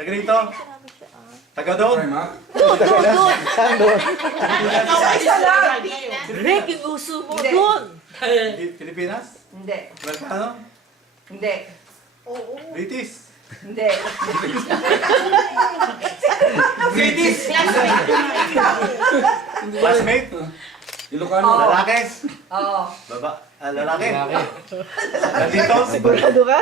Taga rito. Taga doon. Saan doon? Isa lang. Rick, yung uso mo Hindi. doon. Pilipinas? Hindi. Amerikano? Hindi. British? Hindi. British? Classmate? Ilocano. Lalaki? Oo. Lalaki? Nandito? Sigurado ka?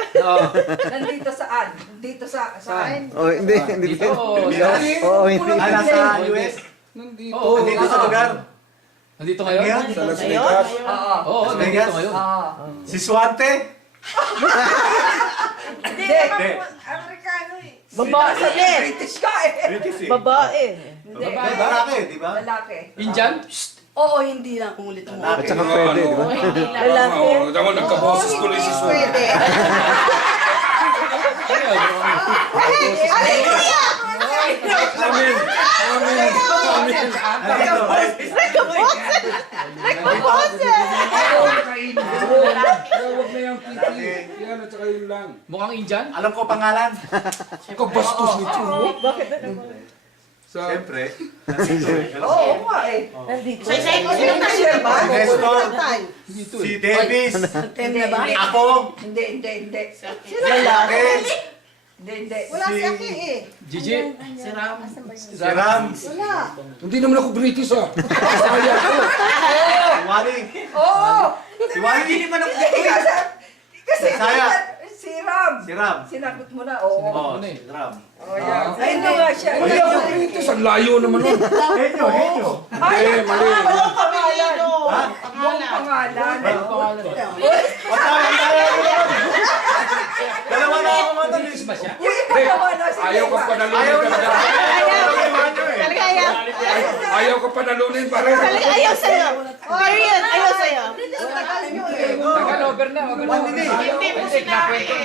Nandito saan? Dito saan? Oh, hindi Dito. Oo, hindi. Nasa US? Nandito. Nandito sa lugar? Nandito ngayon? Ngayon? Sa Las Vegas. Oo. Oo, Las nandito Vegas? ngayon. Oo. Si Swante? Hindi. Hindi. Amerikano eh. Babae eh. British ka eh. British eh. Babae. Hindi. Lalaki, di ba? Lalaki. Indian? Oo, hindi lang kung ulit mo. At saka pwede, di ba? Lalaki. Tama, nagkaboses ko lang si Swan. Pwede. Amen. Amen. Amen. Nandito, right? Huwag na yung PT. Yan at saka yun lang. Mukhang Indian? Alam ko pangalan. Kabastos nito. Bakit na naman? Sa Siyempre. Nandito eh. Oo nga eh. Nandito. Sino ba? Si Nestor. dito Si eh. Davis. Hindi ba? Ako. Hindi. Lalaki. Hindi. Gigi? Si Ram. Hindi naman ako British ah. Saya ko. Si Wally. Oo. Si Wally. Hindi naman ako. Kasi Saya. si Ram. Si Ram. Sinagot mo na. Oo. Oo, si Ram. Oh, yan. Ay, hindi nga siya. Hindi ako British. Ang layo naman nun. Henyo, Henyo. Ay, Mali. walang pangalan. Ha? Walang pangalan. Ang tayo. Dalawa na ako matalis. Ba siya? Uy, pagawa na si Ayaw ka Eva. panalunin Ayaw na. talaga. Talaga ayaw. Ayaw ka panalunin pare. Talaga ayaw sa'yo. Period. Ayaw sa'yo. Tagal, over na. Hindi. Hindi, nakwento.